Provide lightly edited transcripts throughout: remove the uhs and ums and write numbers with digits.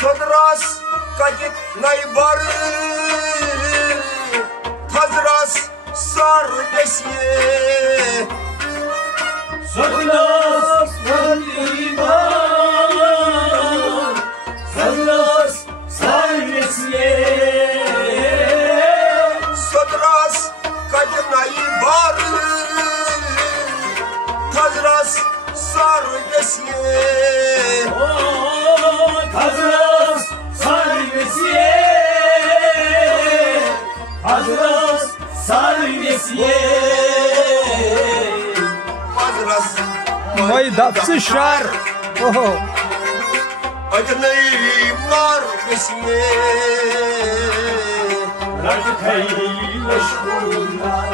Sodras kadit naybar Tazras sar besiye Sodras naybar Tazras sar besiye Sodras kadit naybar Tazras sar besiye Tazras sar besiye Tazras sar besiye Tazras Vay dapsı şar. Oho. Adnay mar besiye Rakıtay meşguller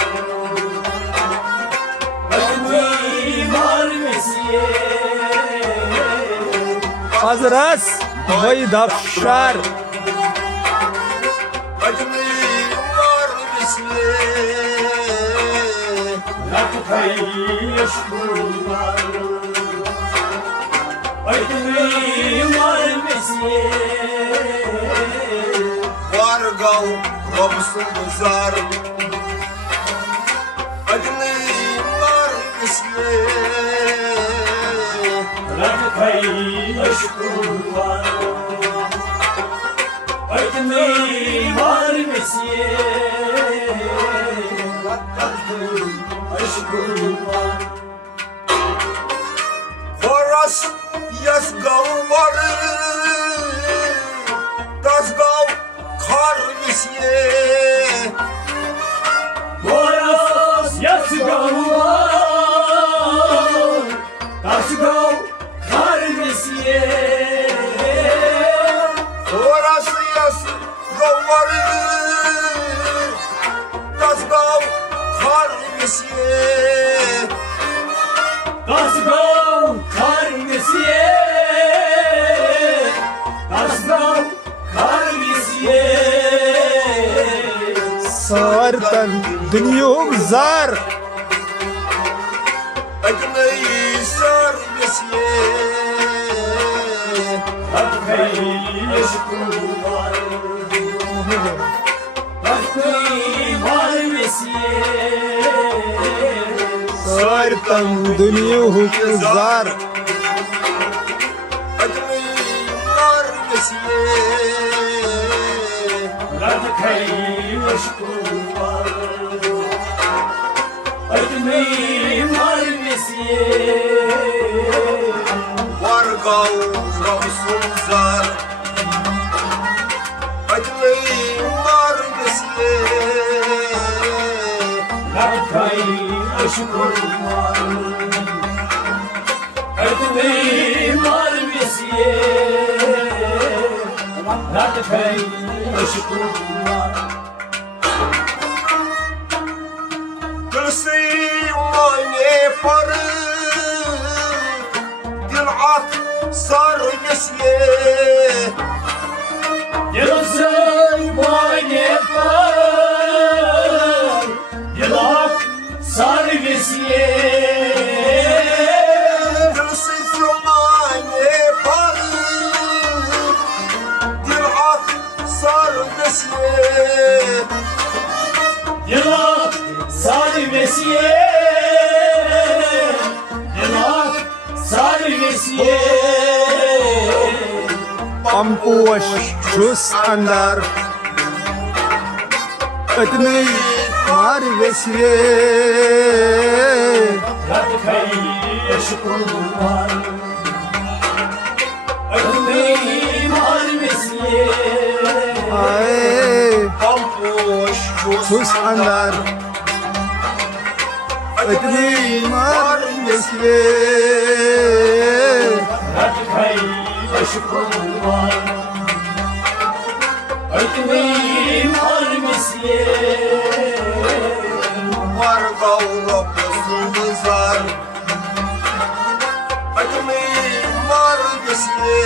Rakıtay mar besiye Hazras. Vay dapşar. Adnay mar besiye Rakıtay meşguller Rakıtay mar besiye Vargal robsun buzar Adnay mar besiye Rakıtay meşguller Rakıtay mar besiye Rakıtay meşguller Horas yazgav var Tazgav kar besiye Boras yatsıgav Taşıgav karmesiye Horas yazgav var Tazgav kar besiye Taşıgav karmesiye Taşıgav karmesiye Sartan dünyum zar. Adnay sar besiye Rakıtay meşguller Rakıtay karmesiye Sartan dünyum zar. Adnay mar besiye Rakıtay meşguller Rakıtay karmesiye Vargal robsun zar Adnay mar besiye Rakıtay meşguller Rakıtay karmesiye Rakıtay meşguller Gülsü mane parı Dil'at sar besiye Yılsın muayene var Yılak sarvesiye Gülsü mane parı Dil'at sar besiye Yılak sarvesiye Yılak sarvesiye Ampuş çus andar. Etney mar vesiye. Rakıtay meşguller Rakıtay karmesiye Ay. Ampuş Çus andar. Etney mar vesiye. Rakıtay meşguller Rakıtay karmesiye Vargal robsun buzar Adnay mar besiye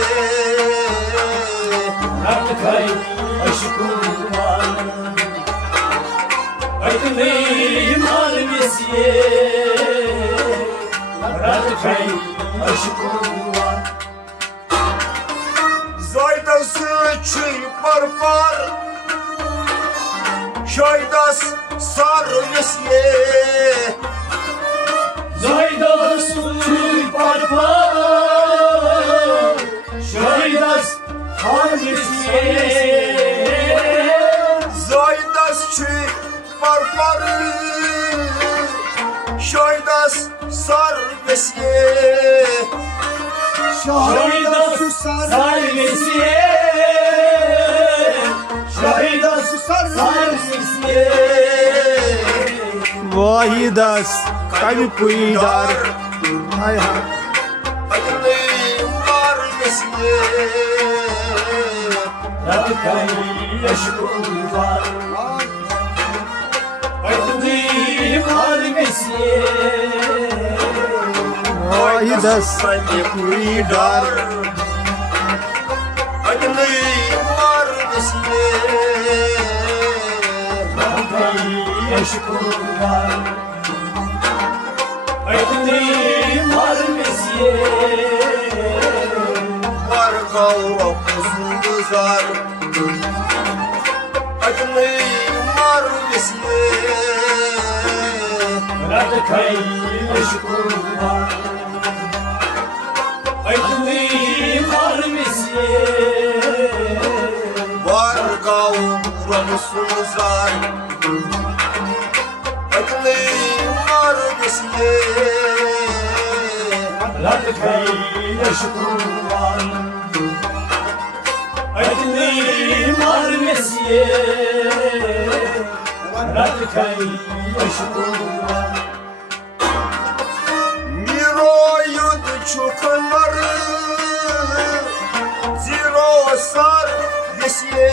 Rakıtay meşguller Rakıtay karmesiye mesye Radikay aşkınlar Zaydası çiğ parpar Şaydas sar mesye Zaydas çiğ parpar Şaydas har mesye Zaydas çiğ parpar Şaydas sar mesye Şaydas sar mesye Şaydas sar mesye Vahidas kalpidar. Hay hay. Aydınlığım var mesye Radikay aşkınlar Aydınlığım har mesye Vahidas kalpidar. Aydınlığım var mesye Radikay aşkınlar Aydınlığım har mesye Var kavrap uzun kızar Aydınlığım var mesye Radikay aşkınlar Aydınlığım har mesye Var kavrap uzun kızar Aydınlığım var mesye Radikay aşkınlar Aydınlığım har mesye Radikay aşkınlar Miroyud çukurları Ziro sar mesye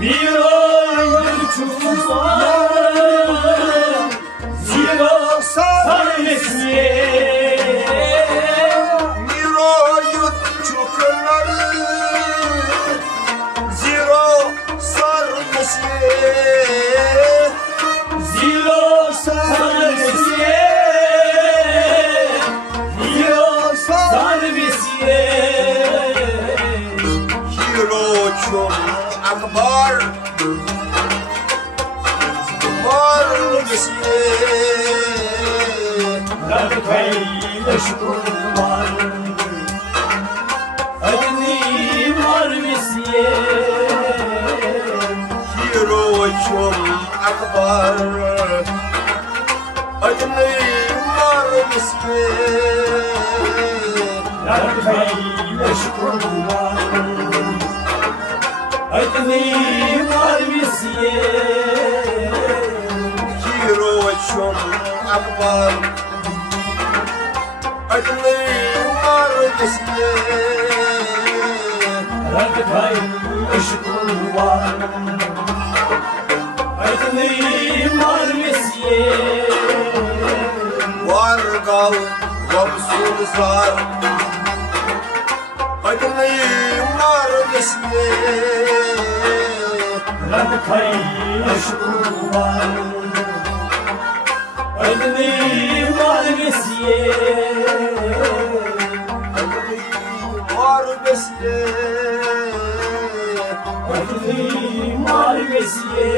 Miroy çukurlar Zira sar mesye Miroyud çukurları Ziro sar mesye Zira sar mesye Zira sar mesye Hiroçum akbar Var mesye Radikay aşkınlar Aydınlığım har mesye Hiroçum akbar Aydınlığım var mesye Radikay aşkınlar Aydınlığım har mesye Hiroçum akbar Aydınlığım var mesye Radikay aşkınlar Aydınlığım har mesye Var gal Rabsul zar Aydınlığım var mesye Radikay aşkınlar Aydınlığım har mesye Var mesye Aydınlığım har mesye